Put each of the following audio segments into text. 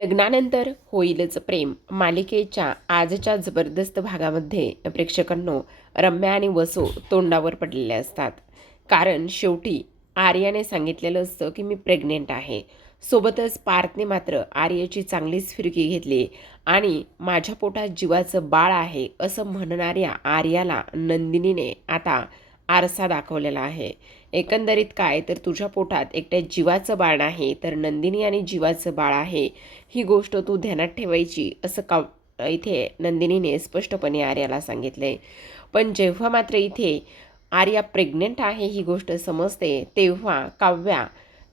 लग्नानंतर होईलच प्रेम मालिकेच्या आजच्या जबरदस्त भागामध्ये प्रेक्षकांनो रम्या आणि वसू तोंडावर पडलेले असतात. कारण शेवटी आर्याने सांगितलेलं असतं की मी प्रेग्नेंट आहे. सोबतच पार्थने मात्र आर्याची चांगलीच फिरकी घेतली आणि माझ्या पोटात जीवाचं बाळ आहे असं म्हणणाऱ्या आर्याला नंदिनीने आता आरसा दाखवलेला आहे. एकंदरीत काय तर तुझ्या पोटात एकट्या जीवाचं बाळ नाही तर नंदिनी आणि जीवाचं बाळ आहे, ही गोष्ट तू ध्यानात ठेवायची असं इथे नंदिनीने स्पष्टपणे आर्याला सांगितले. पण जेव्हा मात्र इथे आर्या प्रेग्नेंट आहे ही गोष्ट समजते तेव्हा काव्या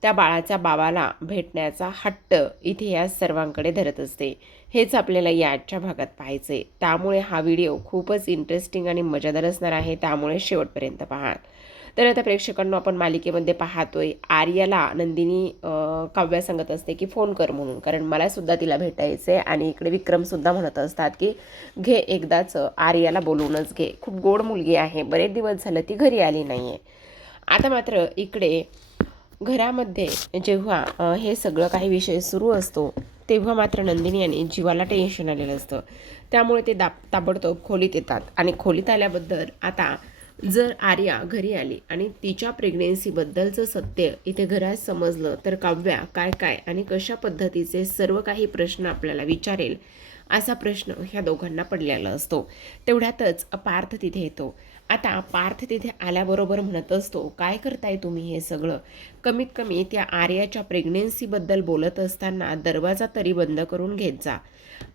त्या बाळाच्या बाबाला भेटण्याचा हट्ट इथे या सर्वांकडे धरत असते. हेच आपल्याला या आजच्या भागात पाहायचे. त्यामुळे हा व्हिडिओ खूपच इंटरेस्टिंग आणि मजेदार असणार आहे, त्यामुळे शेवटपर्यंत पहा. तर आता प्रेक्षकांना आपण मालिकेमध्ये पाहतोय आर्याला नंदिनी काव्या सांगत असते की फोन कर म्हणून, कारण मला सुद्धा तिला भेटायचं आहे. आणि इकडे विक्रमसुद्धा म्हणत असतात की घे एकदाच आर्याला बोलवूनच घे, खूप गोड मुलगी आहे, बरेच दिवस झालं ती घरी आली नाही आहे. आता मात्र इकडे घरामध्ये जेव्हा हे सगळं काही विषय सुरू असतो तेव्हा मात्र नंदिनी आणि जीवाला टेन्शन आलेलं असतं. त्यामुळे ते ताबडतोब खोलीत येतात आणि खोलीत आल्याबद्दल आता जर आर्या घरी आली आणि तिच्या प्रेग्नेन्सीबद्दलचं सत्य इथे घरात समजलं तर काव्या काय काय आणि कशा पद्धतीचे सर्व काही प्रश्न आपल्याला विचारेल असा प्रश्न ह्या दोघांना पडलेला असतो. तेवढ्यातच पार्थ तिथे येतो. आता पार्थ तिथे आल्याबरोबर म्हणत असतो, काय करताय तुम्ही हे सगळं? कमीत कमी त्या आर्याच्या प्रेग्नेन्सीबद्दल बोलत असताना दरवाजा तरी बंद करून घेत जा.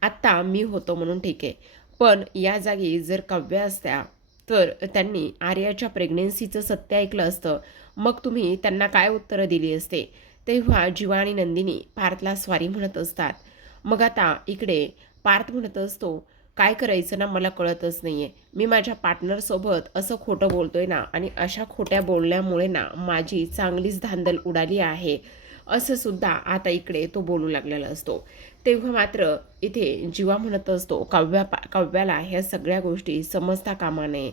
आत्ता मी होतो म्हणून ठीक आहे, पण या जागी जर काव्या असत्या तर त्यांनी आर्याच्या प्रेग्नेन्सीचं सत्य ऐकलं असतं. मग तुम्ही त्यांना काय उत्तरं दिली असते? तेव्हा जीवा आणि नंदिनी पार्थला स्वारी म्हणत असतात. मग आता इकडे पार्थ म्हणत असतो, काय करायचं ना मला कळतच नाही आहे. मी माझ्या पार्टनरसोबत असं खोटं बोलतोय ना, आणि अशा खोट्या बोलण्यामुळे ना माझी चांगलीच धांदल उडाली आहे असं सुद्धा आता इकडे तो बोलू लागलेला असतो. तेव्हा मात्र इथे जीवा म्हणत असतो काव्याला ह्या सगळ्या गोष्टी समजता कामा नये.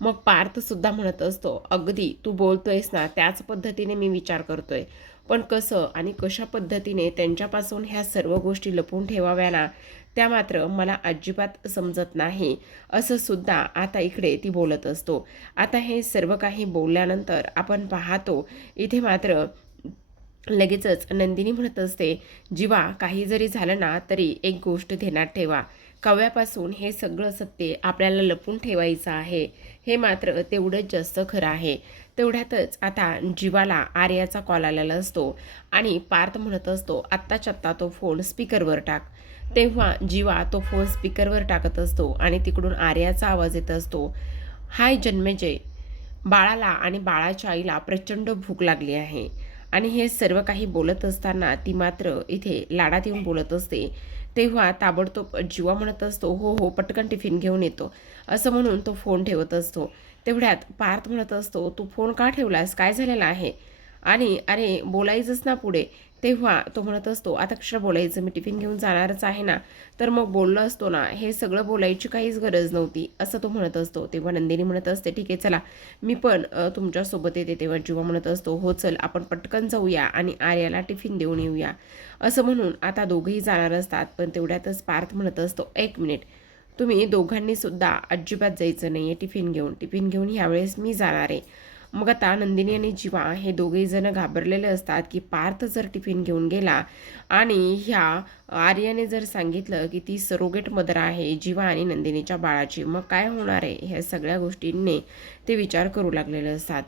मग पार्थसुद्धा म्हणत असतो, अगदी तू बोलतोयस ना त्याच पद्धतीने मी विचार करतोय, पण कसं आणि कशा पद्धतीने त्यांच्यापासून ह्या सर्व गोष्टी लपून ठेवाव्या ना त्या मात्र मला अजिबात समजत नाही असं सुद्धा आता इकडे ती बोलत असतो. आता हे सर्व काही बोलल्यानंतर आपण पाहतो इथे मात्र लगेचच नंदिनी म्हणत असते, जीवा काही जरी झालं ना तरी एक गोष्ट ध्यानात ठेवा, काव्यापासून हे सगळं सत्य आपल्याला लपून ठेवायचं आहे, हे मात्र तेवढंच जास्त खरं आहे. तेवढ्यातच आता जीवाला आर्याचा कॉल आलेला असतो आणि पार्थ म्हणत असतो, आत्ताच्या आत्ता तो फोन स्पीकरवर टाक. तेव्हा जीवा तो फोन स्पीकरवर टाकत असतो आणि तिकडून आर्याचा आवाज येत असतो, हाय जन्मेजय. बाळाला आणि बाळाच्या आईला प्रचंड भूक लागली आहे. आणि हे सर्व काही बोलत असताना ती मात्र इथे लाडात येऊन बोलत असते. तेव्हा ताबडतोब जीवा म्हणत असतो, हो हो पटकन टिफिन घेऊन येतो असं म्हणून तो फोन ठेवत असतो. तेवढ्यात पार्थ म्हणत असतो, तू फोन का ठेवलास, काय झालेलं आहे? आणि अरे बोलायचंच ना पुढे. तेव्हा तो म्हणत असतो, आता कशाला बोलायचं, मी टिफिन घेऊन जाणारच आहे ना, तर मग बोललो असतो ना, हे सगळं बोलायची काहीच गरज नव्हती असं तो म्हणत असतो. तेव्हा नंदिनी म्हणत असते, ठीक आहे चला मी पण तुमच्यासोबत येते. तेव्हा जीवा म्हणत असतो, हो चल आपण पटकन जाऊया आणि आर्याला टिफिन देऊन येऊया असं म्हणून आता दोघंही जाणार असतात. पण तेवढ्यातच पार्थ म्हणत असतो, एक मिनिट, तुम्ही दोघांनी सुद्धा अजिबात जायचं नाही आहे टिफिन घेऊन ह्यावेळेस मी जाणार आहे. मग आता नंदिनी आणि जीवा हे दोघेही जण घाबरलेले असतात की पार्थ जर टिफिन घेऊन गेला आणि ह्या आर्याने जर सांगितलं की ती सरोगेट मदर आहे जीवा आणि नंदिनीच्या बाळाची, मग काय होणार आहे, ह्या सगळ्या गोष्टींनी ते विचार करू लागलेले असतात.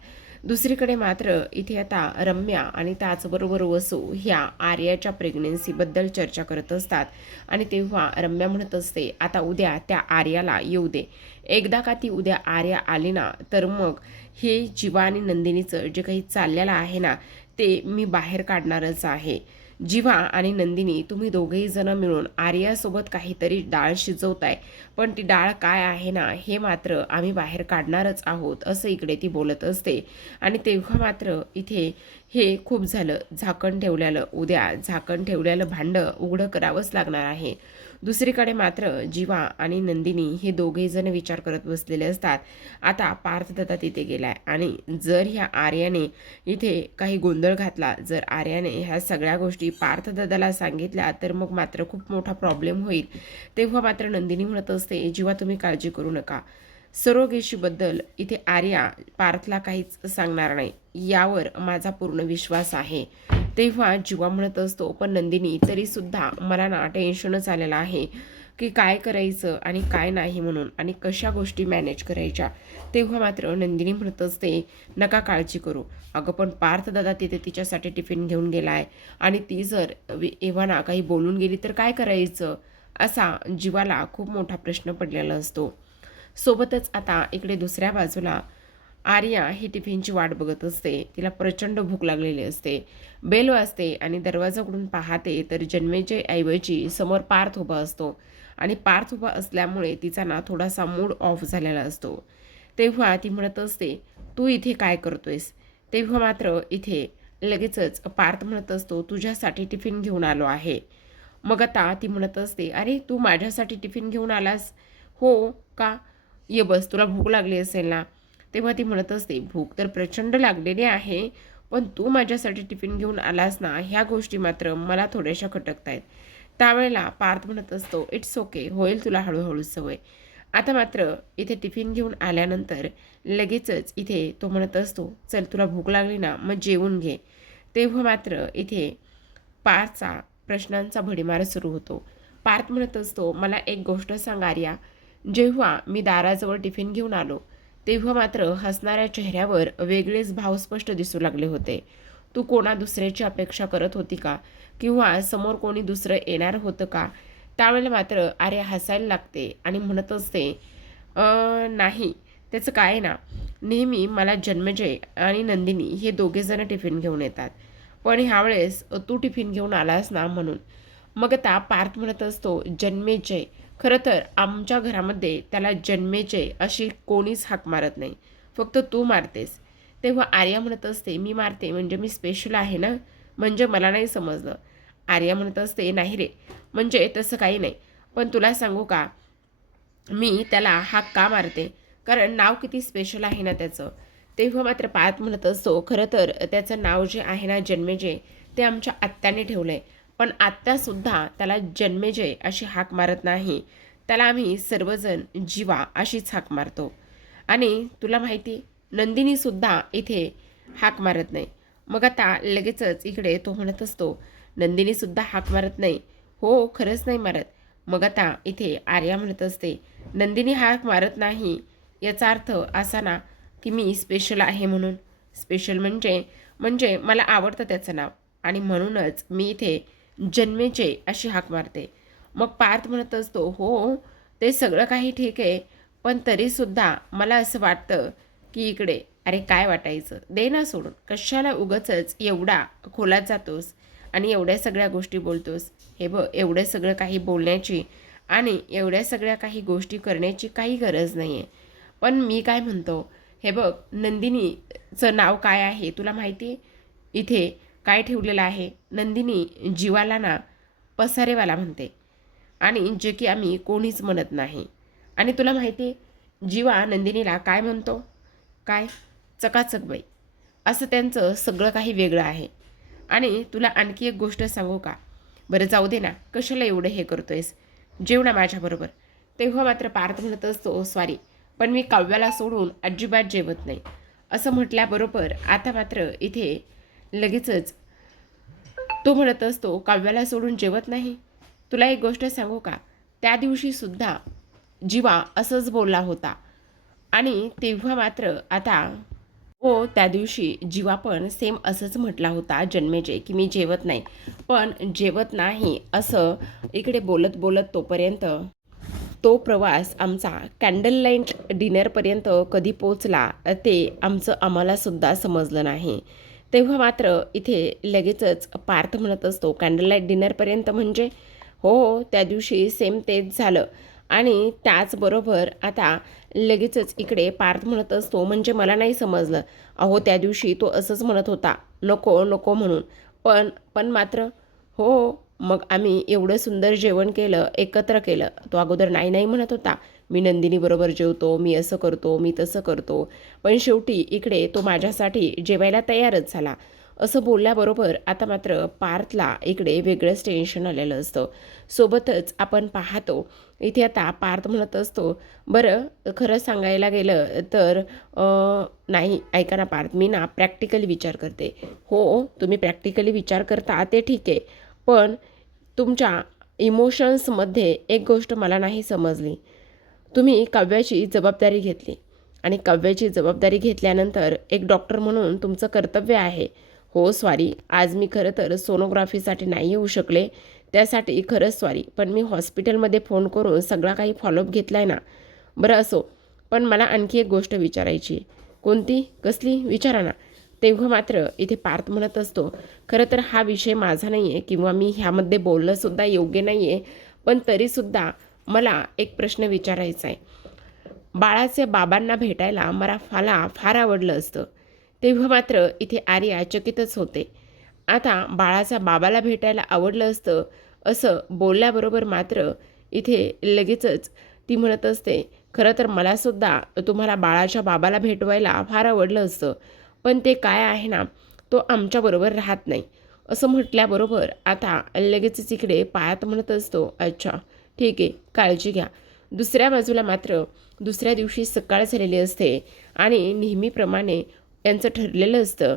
दुसरीकडे मात्र इथे आता रम्या आणि त्याचबरोबर वसू ह्या आर्याच्या प्रेग्नेन्सीबद्दल चर्चा करत असतात. आणि तेव्हा रम्या म्हणत असते, आता उद्या त्या आर्याला येऊ दे. एकदा का ती उद्या आर्या आली ना तर मग हे जीवा आणि नंदिनीचं जे काही चाललेलं आहे ना ते मी बाहेर काढणारच आहे. जीवा आणि नंदिनी तुम्ही दोघेही जण मिळून आर्यासोबत काहीतरी डाळ शिजवताय, पण ती डाळ काय आहे ना हे मात्र आम्ही बाहेर काढणारच आहोत असं इकडे ती बोलत असते. आणि तेव्हा मात्र इथे हे खूप झालं, झाकण ठेवलेलं भांडं उघडं करावंच लागणार आहे. दुसरीकडे मात्र जीवा आणि नंदिनी हे दोघे जण विचार करत बसलेले असतात. आता पार्थदादा तिथे गेलाय आणि जर ह्या आर्याने इथे काही गोंधळ घातला, जर आर्याने ह्या सगळ्या गोष्टी गोष्टी पार्थदादाला सांगितल्या तर मग मात्र खूप मोठा प्रॉब्लेम होईल. तेव्हा मात्र नंदिनी म्हणत असते, जेव्हा तुम्ही काळजी करू नका. सरोगेशीबद्दल इथे आर्या पार्थला काहीच सांगणार नाही, यावर माझा पूर्ण विश्वास आहे. तेव्हा जीवा म्हणत असतो, पण नंदिनी तरीसुद्धा मला ना टेन्शनच आलेलं आहे की काय करायचं आणि काय नाही म्हणून, आणि कशा गोष्टी मॅनेज करायच्या. तेव्हा मात्र नंदिनी म्हणत असते, नका काळजी करू. अगं पण पार्थ दादा तिथे तिच्यासाठी टिफिन घेऊन गेला आहे, आणि ती जर एव्हाना काही बोलून गेली तर काय करायचं, असा जीवाला खूप मोठा प्रश्न पडलेला असतो. सोबतच आता इकडे दुसऱ्या बाजूला आर्या ही टिफिनची वाट बघत असते. तिला प्रचंड भूक लागलेली असते. बेल वाजते आणि दरवाजा उघडून पाहते तर जन्मेजय ऐवजी समोर पार्थ उभा असतो, आणि पार्थ उभा असल्यामुळे तिचा ना थोडासा मूड ऑफ झालेला असतो. तेव्हा ती म्हणत असते, तू इथे काय करतोयस. तेव्हा मात्र इथे लगेचच पार्थ म्हणत असतो, तुझ्यासाठी टिफिन घेऊन आलो आहे. मग आता ती म्हणत असते, अरे तू माझ्यासाठी टिफिन घेऊन आलास. हो का, ये बस, तुला भूक लागली असेल ना. तेव्हा ती म्हणत असते, भूक तर प्रचंड लागलेली आहे, पण तू माझ्यासाठी टिफिन घेऊन आलास ना, ह्या गोष्टी मात्र मला थोड्याशा खटकत आहेत. त्यावेळेला पार्थ म्हणत असतो, इट्स ओके, होईल तुला हळूहळू सवय. आता मात्र इथे टिफिन घेऊन आल्यानंतर लगेचच इथे तो म्हणत असतो, चल तुला भूक लागली ना, मग जेवून घे. तेव्हा मात्र इथे पार्थचा प्रश्नांचा भडीमार सुरू होतो. पार्थ म्हणत असतो, मला एक गोष्ट सांग आर्या, जेव्हा मी दाराजवळ टिफिन घेऊन आलो तेव्हा मात्र हसणाऱ्या चेहऱ्यावर वेगळेच भाव स्पष्ट दिसू लागले होते. तू कोणा दुसऱ्याची अपेक्षा करत होती का, किंवा समोर कोणी दुसरं येणार होतं का. त्यावेळेला मात्र आर्या हसायला लागते आणि म्हणत असते, नाही, त्याचं काय ना, नेहमी मला जन्मजय आणि नंदिनी हे दोघेजण टिफिन घेऊन येतात, पण ह्यावेळेस तू टिफिन घेऊन आलास ना म्हणून. मग आता पार्थ म्हणत असतो, जन्मेजय, खरं तर आमच्या घरामध्ये त्याला जन्मेजय अशी कोणीच हाक मारत नाही, फक्त तू मारतेस. तेव्हा आर्या म्हणत असते, मी मारते म्हणजे मी स्पेशल आहे ना, म्हणजे मला नाही समजलं. आर्या म्हणत असते, नाही रे, म्हणजे तसं काही नाही, पण तुला सांगू का, मी त्याला हाक का मारते, कारण नाव किती स्पेशल आहे ना त्याचं. तेव्हा मात्र पार्थ म्हणत असतो, खरं तर त्याचं नाव जे आहे ना जन्मेजय, ते आमच्या आत्याने ठेवलं आहे, पण आत्यासुद्धा त्याला जन्मेजय अशी हाक मारत नाही, त्याला आम्ही सर्वजण जीवा अशीच हाक मारतो. आणि तुला माहिती, नंदिनीसुद्धा इथे हाक मारत नाही. मग आता लगेचच इकडे तो म्हणत असतो, नंदिनीसुद्धा हाक मारत नाही. हो, खरंच नाही मारत. मग आता इथे आर्या म्हणत असते, नंदिनी हाक मारत नाही याचा अर्थ असा ना की मी स्पेशल आहे म्हणून. स्पेशल म्हणजे म्हणजे मला आवडतं त्याचं नाव, आणि म्हणूनच मी इथे जन्मेचे अशी हाक मारते. मग पार्थ म्हणत असतो, हो ते सगळं काही ठीक आहे, पण तरीसुद्धा मला असं वाटतं की इकडे, अरे काय वाटायचं, दे ना सोडून, कशाला उगाचच एवढा खोलात जातोस आणि एवढ्या सगळ्या गोष्टी बोलतोस. हे बघ, एवढं सगळं काही बोलण्याची आणि एवढ्या सगळ्या काही गोष्टी करण्याची काही गरज नाही आहे. पण मी काय म्हणतो, हे बघ, नंदिनीचं नाव काय आहे तुला माहिती आहे. इथे काय ठेवलेलं आहे, नंदिनी जीवाला ना पसारेवाला म्हणते, आणि जे की आम्ही कोणीच म्हणत नाही. आणि तुला माहिती आहे जीवा नंदिनीला काय म्हणतो, काय, चकाचक बाई, असं त्यांचं सगळं काही वेगळं आहे. आणि तुला आणखी एक गोष्ट सांगू का, बरं जाऊ दे ना, कशाला एवढं हे करतोयस, जेव ना माझ्याबरोबर. तेव्हा मात्र पार्थ म्हणत असतो, सॉरी, पण मी काव्याला सोडून अजिबात जेवत नाही. असं म्हटल्याबरोबर आता मात्र इथे लगेचच तो म्हणत असतो, काव्याला सोडून जेवत नाही. तुला एक गोष्ट सांगू का, त्या दिवशीसुद्धा जीवा असंच बोलला होता, आणि तेव्हा मात्र आता हो, त्या दिवशी जीवा पण सेम असंच म्हटला होता जन्मेजय, की मी जेवत नाही, पण जेवत नाही असं इकडे बोलत बोलत तोपर्यंत तो प्रवास आमचा कॅन्डल लाईट डिनरपर्यंत कधी पोचला ते आमचं आम्हालासुद्धा समजलं नाही. तेव्हा मात्र इथे लगेचच पार्थ म्हणत असतो, कॅन्डल लाईट डिनरपर्यंत म्हणजे, हो, त्या दिवशी सेम तेच झालं. आणि त्याचबरोबर आता लगेचच इकडे पार्थ म्हणत असतो, म्हणजे मला नाही समजलं. अहो, त्या दिवशी तो असंच म्हणत होता, नको नको म्हणून, पण पण मात्र हो, मग आम्ही एवढं सुंदर जेवण केलं, एकत्र केलं. तो अगोदर नाही नाही म्हणत होता, मी नंदिनीबरोबर जेवतो, मी असं करतो, मी तसं करतो, पण शेवटी इकडे तो माझ्यासाठी जेवायला तयारच झाला. असं बोलल्याबरोबर आता मात्र पार्थला इकडे वेगळंच टेन्शन आलेलं असतं. सोबतच आपण पाहतो इथे आता पार्थ म्हणत असतो, बरं खरं सांगायला गेलं तर नाही ऐका ना पार्थ, मी ना प्रॅक्टिकली विचार करते. हो, तुम्ही प्रॅक्टिकली विचार करता ते ठीक आहे, पण तुमच्या इमोशन्समध्ये एक गोष्ट मला नाही समजली. तुम्ही काव्याची जबाबदारी घेतली आणि काव्याची जबाबदारी घेतल्यानंतर एक डॉक्टर म्हणून तुमचं कर्तव्य आहे. हो सॉरी, आज मी खरं तर सोनोग्राफीसाठी नाही येऊ शकले, त्यासाठी खरंच सॉरी. पण मी हॉस्पिटलमध्ये फोन करून सगळा काही फॉलोअप घेतला आहे ना. बरं असो, पण मला आणखी एक गोष्ट विचारायची. कोणती? कसली? विचारा ना. तेव्हा मात्र इथे पार्थ म्हणत असतो, खरं तर हा विषय माझा नाही आहे किंवा मी ह्यामध्ये बोलणंसुद्धा योग्य नाही आहे, पण तरीसुद्धा मला एक प्रश्न विचारायचा आहे. बाळाच्या बाबांना भेटायला मला फार आवडलं असतं. तेव्हा मात्र इथे आर्या चकितच होते. आता बाळाच्या बाबाला भेटायला आवडलं असतं असं बोलल्याबरोबर मात्र इथे लगेचच ती म्हणत असते, खरं तर मलासुद्धा तुम्हाला बाळाच्या बाबाला भेटवायला फार आवडलं असतं, पण ते काय आहे ना, तो आमच्याबरोबर राहत नाही. असं म्हटल्याबरोबर आता लगेचच इकडे पायात म्हणत असतो, अच्छा ठीक आहे, काळजी घ्या. दुसऱ्या बाजूला मात्र दुसऱ्या दिवशी सकाळ झालेली असते आणि नेहमीप्रमाणे यांचं ठरलेलं असतं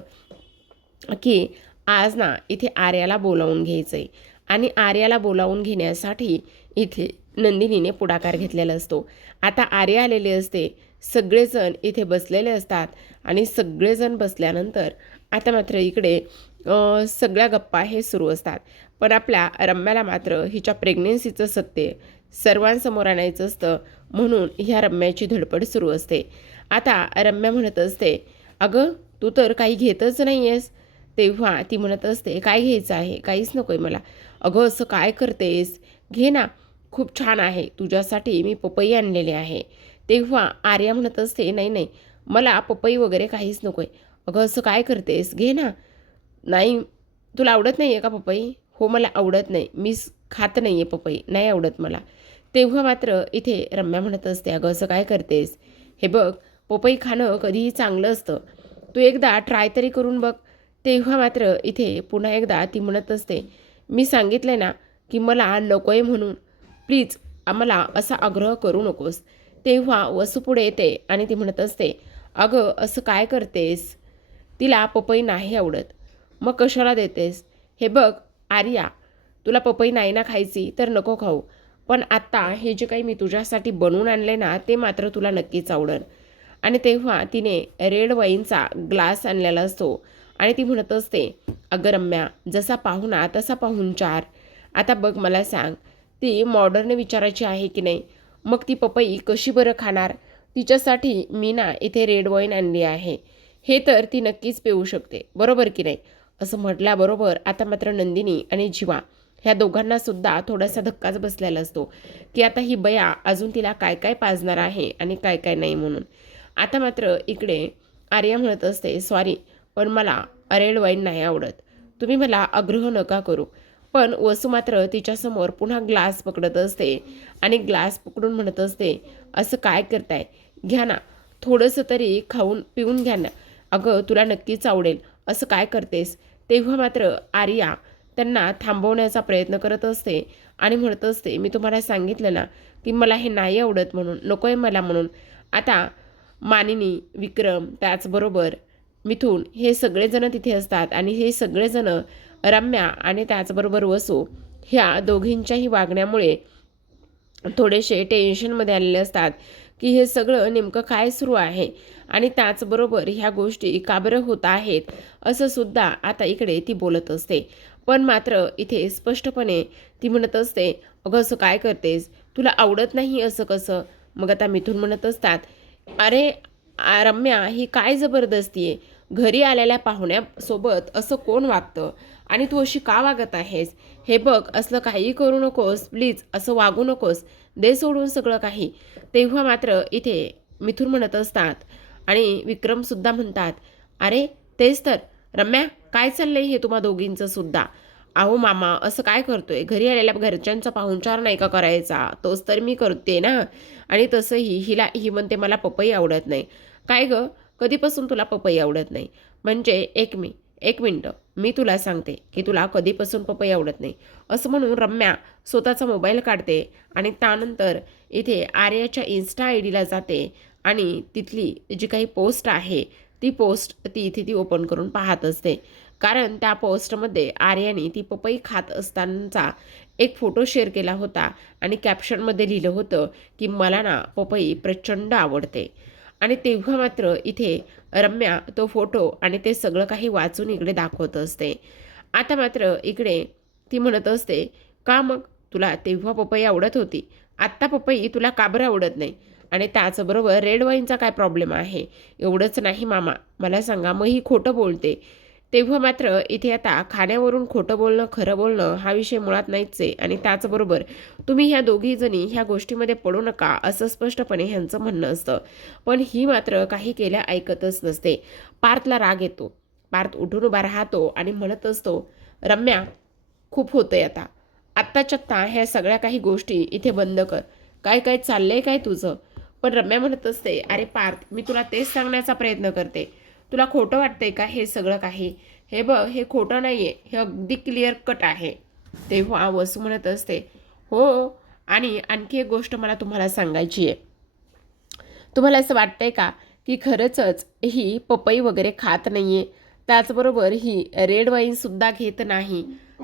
की आज ना इथे आर्याला बोलावून घ्यायचं आहे आणि आर्याला बोलावून घेण्यासाठी इथे नंदिनीने पुढाकार घेतलेला असतो. आता आर्या आलेले असते, सगळेजण इथे बसलेले असतात आणि सगळेजण बसल्यानंतर आता मात्र इकडे सगळ्या गप्पा हे सुरू असतात. पण आपल्या रम्याला मात्र हिच्या प्रेग्नेन्सीचं सत्य सर्वांसमोर आणायचं असतं, म्हणून ह्या रम्याची धडपड सुरू असते. आता रम्या म्हणत असते, अगं तू तर काही घेतच नाही आहेस. तेव्हा ती म्हणत असते, काय घ्यायचं आहे? काहीच नको आहे मला. अगं असं काय करतेस? घे ना, खूप छान आहे, तुझ्यासाठी मी पपई आणलेली आहे. तेव्हा आर्या म्हणत असते, नाही नाही, मला पपई वगैरे काहीच नको आहे. अगं असं काय करतेस? घे ना. नाही, तुला आवडत नाही आहे का पपई? हो, मला आवडत नाही, मी खात नाही आहे पपई, नाही आवडत मला. तेव्हा मात्र इथे रम्या म्हणत असते, अगं असं काय करतेस? हे बघ, पपई खाणं कधीही चांगलं असतं, तू एकदा ट्राय तरी करून बघ. तेव्हा मात्र इथे पुन्हा एकदा ती म्हणत असते, मी सांगितलं ना की मला नको आहे म्हणून, प्लीज आम्हाला असा आग्रह करू नकोस. तेव्हा वसू पुढे येते आणि ती म्हणत असते, अगं असं काय करतेस? तिला पपई नाही आवडत, मग कशाला देतेस? हे बघ आर्या, तुला पपई नाही ना खायची तर नको खाऊ, पण आत्ता हे जे काही मी तुझ्यासाठी बनवून आणले ना ते मात्र तुला नक्कीच आवडेल. आणि तेव्हा तिने रेड वाईनचा ग्लास आणलेला असतो आणि ती म्हणत असते, अगं रम्या, जसा पाहुणा तसा पाहुणचार. आता बघ मला सांग, ती मॉडर्न विचारायची आहे की नाही? मग ती पपई कशी बरं खाणार? तिच्यासाठी मी ना इथे रेड वाईन आणली आहे, हे तर ती नक्कीच पिऊ शकते, बरोबर की नाही? असं म्हटल्याबरोबर आता मात्र नंदिनी आणि जीवा ह्या दोघांनासुद्धा थोडासा धक्काच बसलेला असतो की आता ही बया अजून तिला काय काय पाजणार आहे आणि काय काय नाही म्हणून. आता मात्र इकडे आर्या म्हणत असते, सॉरी, पण मला रेड वाईन नाही आवडत, तुम्ही मला आग्रह नका करू. पण वसू मात्र तिच्यासमोर पुन्हा ग्लास पकडत असते आणि ग्लास पकडून म्हणत असते, असं काय करताय? घ्या ना, थोडंसं तरी खाऊन पिऊन घ्या ना. अगं तुला नक्कीच आवडेल, असं काय करतेस? तेव्हा मात्र आर्या त्यांना थांबवण्याचा प्रयत्न करत असते आणि म्हणत असते, मी तुम्हाला सांगितलं ना की मला हे नाही आवडत म्हणून, नको आहे मला म्हणून. आता मानिनी, विक्रम, त्याचबरोबर मिथून हे सगळेजण तिथे असतात आणि हे सगळेजण रम्या आणि त्याचबरोबर वसू ह्या दोघींच्याही वागण्यामुळे थोडेसे टेन्शनमध्ये आलेले असतात की हे सगळं नेमकं काय सुरू आहे आणि त्याचबरोबर ह्या गोष्टी का बरं होत आहेत, असं सुद्धा आता इकडे ती बोलत असते. पण मात्र इथे स्पष्टपणे ती म्हणत असते, अगं असं काय करतेस? तुला आवडत नाही असं कसं? मग आता मिथून म्हणत असतात, अरे रम्या, ही काय जबरदस्ती आहे? घरी आलेल्या पाहुण्यासोबत असं कोण वागतं आणि तू अशी का वागत आहेस? हे बघ, असलं काही करू नकोस प्लीज, असं वागू नकोस, दे सोडून सगळं काही. तेव्हा मात्र इथे मिथून म्हणत असतात आणि विक्रमसुद्धा म्हणतात, अरे तेच तर रम्या, काय चाललंय हे तुम्हा दोघींचं सुद्धा? अहो मामा, असं काय करतोय? घरी आलेल्या घरच्यांचा पाहुणचार नाही का करायचा? तोच तर मी करते ना. आणि तसंही ही म्हणते मला पपई आवडत नाही. काय गं, कधीपासून तुला पपई आवडत नाही? म्हणजे एक मी एक मिनटं, मी तुला सांगते की तुला कधीपासून पपई आवडत नाही. असं म्हणून रम्या स्वतःचा मोबाईल काढते आणि त्यानंतर इथे आर्याच्या इन्स्टा आय डीला जाते आणि तिथली जी काही पोस्ट आहे ती पोस्ट ती ओपन करून पाहत असते. कारण त्या पोस्टमध्ये आर्याने ती पपई खात असतानाचा एक फोटो शेअर केला होता आणि कॅप्शनमध्ये लिहिलं होतं की मला ना पपई प्रचंड आवडते. आणि तेव्हा मात्र इथे रम्या तो फोटो आणि ते सगळं काही वाचून इकडे दाखवत असते. आता मात्र इकडे ती म्हणत असते, का मग तुला तेव्हा पपई आवडत होती, आत्ता पपई तुला का बरं आवडत नाही? आणि त्याचबरोबर रेड वाईनचा काय प्रॉब्लेम आहे? एवढंच नाही मामा, मला सांगा, मग ही खोटं बोलते. तेव्हा मात्र इथे आता खाण्यावरून खोटं बोलणं खरं बोलणं हा विषय मुळात नाहीच आहे. आणि त्याचबरोबर तुम्ही ह्या दोघीजणी ह्या गोष्टीमध्ये पडू नका असं स्पष्टपणे ह्यांचं म्हणणं असतं. पण ही मात्र काही केल्या ऐकतच नसते. पार्थला राग येतो. पार्थ उठून उभा राहतो आणि म्हणत असतो, रम्या, खूप होतंय आता. आत्ताच्या आत्ता ह्या सगळ्या काही गोष्टी इथे बंद कर. काय काय चाललंय काय तुझं? पण रम्या म्हणत असते, अरे पार्थ, मी तुला तेच सांगण्याचा प्रयत्न करते. तुला खोटं वाटतंय का हे सगळं काही? हे बघ, हे खोटं नाहीये, हे अगदी क्लिअर कट आहे. तेव्हा वसू म्हणत असते, हो, आणि आणखी एक गोष्ट मला तुम्हाला सांगायची आहे. तुम्हाला असं वाटतंय का की खरंच ही पपई वगैरे खात नाहीये, त्याचबरोबर ही रेड वाईनसुद्धा घेत नाही?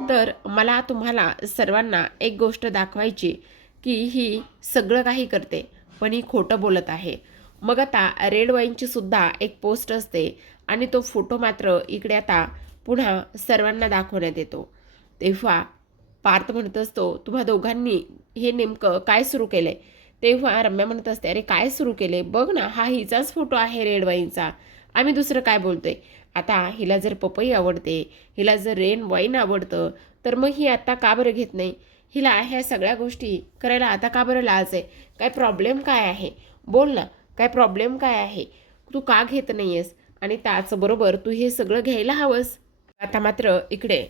तर मला तुम्हाला सर्वांना एक गोष्ट दाखवायची की ही सगळं काही करते पण ही खोटं बोलत आहे. मग आता रेड वाईनची सुद्धा एक पोस्ट असते आणि तो फोटो मात्र इकडे आता पुन्हा सर्वांना दाखवण्यात येतो. तेव्हा पार्थ म्हणत असतो, तुम्हा दोघांनी हे नेमकं काय सुरू केलंय? तेव्हा रम्या म्हणत असते, अरे काय सुरू केले? बघ ना, हा हिचाच फोटो आहे रेड वाईनचा. आम्ही दुसरं काय बोलतोय? आता हिला जर पपई आवडते, हिला जर रेड वाईन आवडतं, तर मग ही आता का बरं घेत नाही? हिला ह्या सगळ्या गोष्टी करायला आता का बरं लाज आहे? काय प्रॉब्लेम काय आहे? बोल ना, काय प्रॉब्लेम काय आहे? तू का घेत नाहीयेस? आणि त्याचबरोबर तू हे सगळं घ्यायला हवंस. आता मात्र इकडे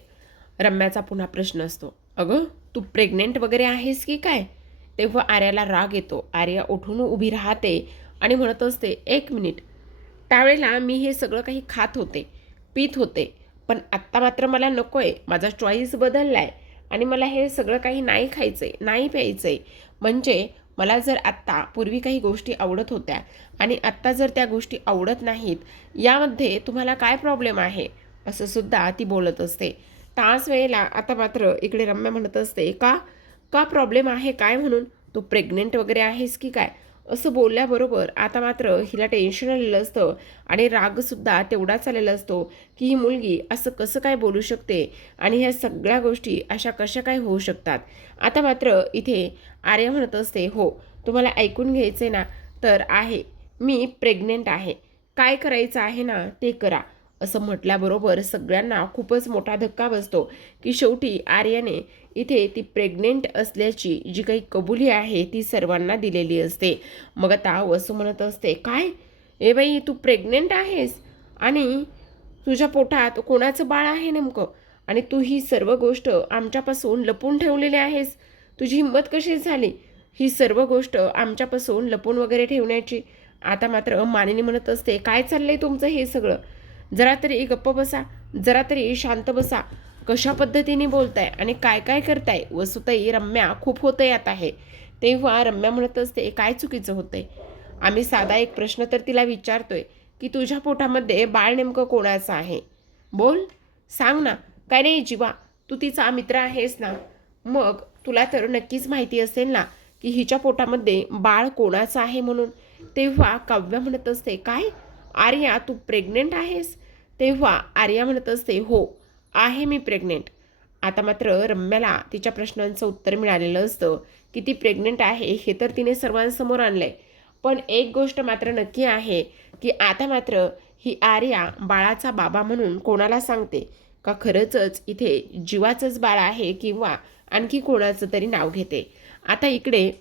रम्याचा पुन्हा प्रश्न असतो, अगं तू प्रेग्नेंट वगैरे आहेस की काय? तेव्हा आर्याला राग येतो. आर्या उठून उभी राहते आणि म्हणत असते, एक मिनिट, त्यावेळेला मी हे सगळं काही खात होते, पीत होते, पण आत्ता मात्र मला नको आहे. माझा चॉईस बदलला आहे आणि मला हे सगळं काही नाही खायचं आहे, नाही प्यायचं आहे. म्हणजे मला जर आत्ता पूर्वी काही गोष्टी आवडत होत्या आणि आत्ता जर त्या गोष्टी आवडत नाहीत, यामध्ये तुम्हाला काय प्रॉब्लेम आहे? असं सुद्धा ती बोलत असते. त्याच वेळेला आता मात्र इकडे रम्या म्हणत असते, का का प्रॉब्लेम आहे काय म्हणून? तू प्रेग्नेंट वगैरे आहेस की काय? असं बोलल्याबरोबर आता मात्र हिला टेन्शन आलेलं असतं आणि रागसुद्धा तेवढाच आलेला असतो की ही मुलगी असं कसं काय बोलू शकते आणि ह्या सगळ्या गोष्टी अशा कशा काय होऊ शकतात. आता मात्र इथे आर्या म्हणत असते, हो, तुम्हाला ऐकून घ्यायचे ना, तर आहे, मी प्रेग्नेंट आहे. काय करायचं आहे ना ते करा. असं म्हटल्याबरोबर सगळ्यांना खूपच मोठा धक्का बसतो की शेवटी आर्याने इथे ती प्रेग्नेंट असल्याची जी काही कबुली आहे ती सर्वांना दिलेली असते. मग आता वसू म्हणत असते, काय, ए बाई, तू प्रेग्नेंट आहेस आणि तुझ्या पोटात कोणाचं बाळ आहे नेमकं? आणि तू ही सर्व गोष्ट आमच्यापासून लपून ठेवलेली आहेस? तुझी हिंमत कशी झाली ही सर्व गोष्ट आमच्यापासून लपून वगैरे ठेवण्याची? आता मात्र मानिनी म्हणत असते, काय चाललंय तुमचं हे सगळं? जरा तरी गप्प बसा, जरा तरी शांत बसा. कशा पद्धतीने बोलताय आणि काय काय करताय? वसुताई, रम्या, खूप होतंय आता हे. तेव्हा रम्या म्हणत असते, काय चुकीचं होतंय? आम्ही साधा एक प्रश्न तर तिला विचारतोय की तुझ्या पोटामध्ये बाळ नेमकं कोणाचं आहे? बोल, सांग ना. काय नाही जीवा, तू तिचा मित्र आहेस ना, मग तुला तर नक्कीच माहिती असेल ना की हिच्या पोटामध्ये बाळ कोणाचं आहे म्हणून. तेव्हा काव्या म्हणत असते, काय, आर्या, तू प्रेग्नेंट आहेस? तेव्हा आर्या म्हणत असते, हो, आहे मी प्रेग्नेंट. आता मात्र रम्याला तिच्या प्रश्नांचं उत्तर मिळालेलं असतं की ती प्रेग्नेंट आहे हे तर तिने सर्वांसमोर आणलंय. पण एक गोष्ट मात्र नक्की आहे की आता मात्र ही आर्या बाळाचा बाबा म्हणून कोणाला सांगते का खरंच इथे जीवाचंच बाळ आहे किंवा आणखी कोणाचं तरी नाव घेते. आता इकडे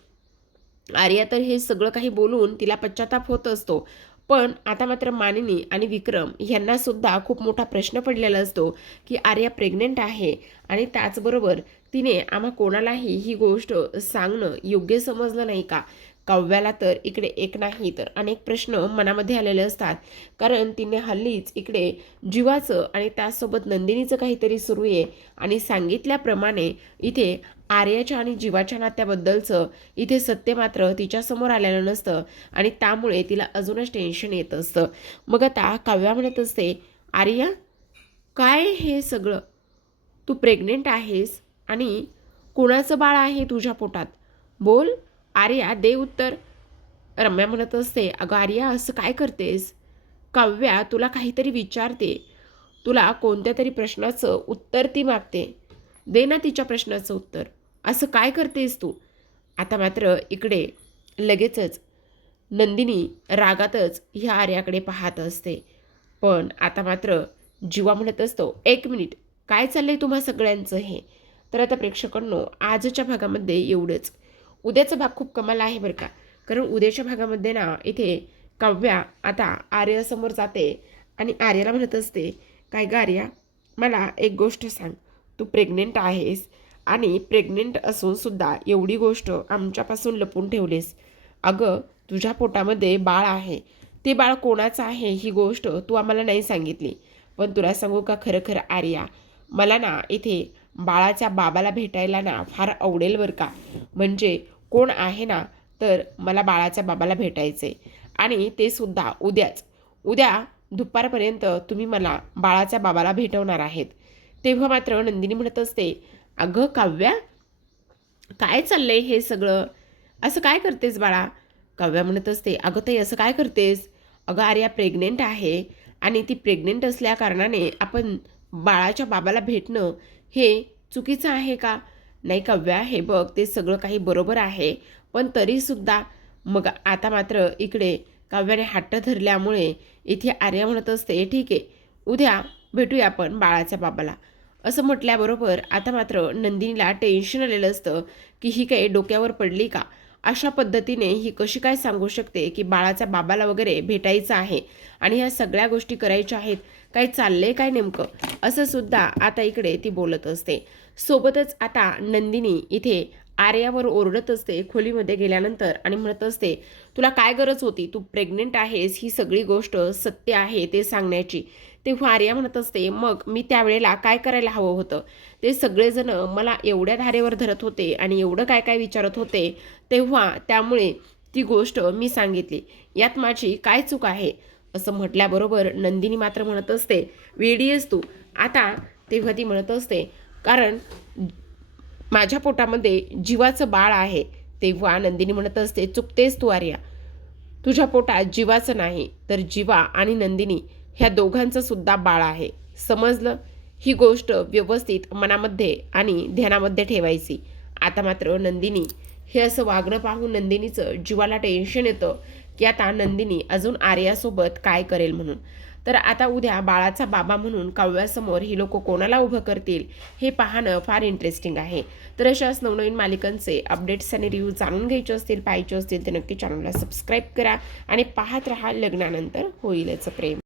आर्या तर हे सगळं काही बोलून तिला पश्चाताप होत असतो. पण आता मात्र मानिनी आणि विक्रम यांना सुद्धा खूप मोठा प्रश्न पडलेला असतो की आर्या प्रेग्नेंट आहे आणि त्याचबरोबर तिने आम्हा कोणालाही ही गोष्ट सांगणं योग्य समजलं नाही का? काव्याला तर इकडे एक नाही तर अनेक प्रश्न मनामध्ये आलेले असतात, कारण तिने हल्लीच इकडे जीवाचं आणि त्यासोबत नंदिनीचं काहीतरी सुरू आहे आणि सांगितल्याप्रमाणे इथे आर्याच्या आणि जीवाच्या नात्याबद्दलचं इथे सत्य मात्र तिच्यासमोर आलेलं नसतं आणि त्यामुळे तिला अजूनच टेन्शन येत असतं. मग आता काव्या म्हणत असते, आर्या काय हे सगळं? तू प्रेग्नेंट आहेस आणि कोणाचं बाळ आहे तुझ्या पोटात? बोल आर्या, दे उत्तर. रम्या म्हणत असते, अगं आर्या असं काय करतेस? काव्या तुला काहीतरी विचारते, तुला कोणत्या तरी प्रश्नाचं उत्तर ती मागते, दे ना तिच्या प्रश्नाचं उत्तर. असं काय करतेस तू? आता मात्र इकडे लगेचच नंदिनी रागातच ह्या आर्याकडे पाहत असते. पण आता मात्र जीवा म्हणत असतो, एक मिनिट, काय चाललंय तुम्हा सगळ्यांचं हे? तर आता प्रेक्षकांनो, आजच्या भागामध्ये एवढंच. उद्याचा भाग खूप कमाल आहे बरं का, कारण उद्याच्या भागामध्ये ना इथे काव्या आता आर्यासमोर जाते आणि आर्याला म्हणत असते, काय ग आर्या, मला एक गोष्ट सांग, तू प्रेग्नेंट आहेस आणि प्रेग्नेंट असून सुद्धा एवढी गोष्ट आमच्यापासून लपून ठेवलीस. अगं तुझ्या पोटामध्ये बाळ आहे, ते बाळ कोणाचं आहे ही गोष्ट तू आम्हाला नाही सांगितली. पण तुला सांगू का खरं खरं आर्या, मला ना इथे बाळाच्या बाबाला भेटायला ना फार आवडेल बरं का. म्हणजे कोण आहे ना, तर मला बाळाच्या बाबाला भेटायचे आणि ते सुद्धा उद्याच. उद्या दुपारपर्यंत तुम्ही मला बाळाच्या बाबाला भेटवणार आहेत. तेव्हा मात्र नंदिनी म्हणत असते, अगं काव्या, काय चाललंय हे सगळं? असं काय करतेस बाळा? काव्या म्हणत असते, अगं ताई असं काय करतेस? अगं आर्या प्रेग्नेंट आहे आणि ती प्रेग्नेंट असल्या कारणाने आपण बाळाच्या बाबाला भेटणं हे चुकीचं आहे का? नाही काव्या, हे बघ ते सगळं काही बरोबर आहे, पण तरीसुद्धा मग आता मात्र इकडे काव्याने हट्ट धरल्यामुळे इथे आर्या म्हणत असते, ठीक आहे, उद्या भेटूया आपण बाळाच्या बाबाला. असं म्हटल्याबरोबर आता मात्र नंदिनीला टेन्शन आलेलं असतं की ही काही डोक्यावर पडली का? अशा पद्धतीने ही कशी काय सांगू शकते की बाळाच्या बाबाला वगैरे भेटायचं आहे आणि ह्या सगळ्या गोष्टी करायच्या आहेत, काय चाललंय काय नेमकं? असं सुद्धा आता इकडे ती बोलत असते. सोबतच आता नंदिनी इथे आर्यावर ओरडत असते खोलीमध्ये गेल्यानंतर आणि म्हणत असते, तुला काय गरज होती? तू प्रेग्नेंट आहेस ही सगळी गोष्ट सत्य आहे ते सांगण्याची. तेव्हा आर्या म्हणत असते, मग मी त्यावेळेला काय करायला हवं होतं? ते सगळेजण मला एवढ्या धारेवर धरत होते आणि एवढं काय काय विचारत होते, तेव्हा त्यामुळे ती गोष्ट मी सांगितली. यात माझी काय चूक आहे? असं म्हटल्याबरोबर नंदिनी मात्र म्हणत असते, वेडी आहेस तू. आता तेव्हा ती म्हणत असते, कारण माझ्या पोटामध्ये जीवाचं बाळ आहे. तेव्हा नंदिनी म्हणत असते, चुकतेस तू आर्या. तुझ्या पोटात जीवाचं नाही तर जीवा आणि नंदिनी ह्या दोघांचं सुद्धा बाळ आहे. समजलं? ही गोष्ट व्यवस्थित मनामध्ये आणि ध्यानामध्ये ठेवायची. आता मात्र नंदिनी हे असं वागणं पाहून नंदिनीचं जीवाला टेन्शन येतं की आता नंदिनी अजून आर्यासोबत काय करेल म्हणून. तर आता उद्या बाळाचा बाबा म्हणून काव्यासमोर ही लोक कोणाला उभं करतील हे पाहणं फार इंटरेस्टिंग आहे. तर अशाच नवनवीन मालिकांचे अपडेट्स आणि रिव्ह्यू जाणून घ्यायचे असतील, पाहायचे असतील तर नक्की चॅनलला सबस्क्राईब करा आणि पाहत रहा लग्नानंतर होईलच प्रेम.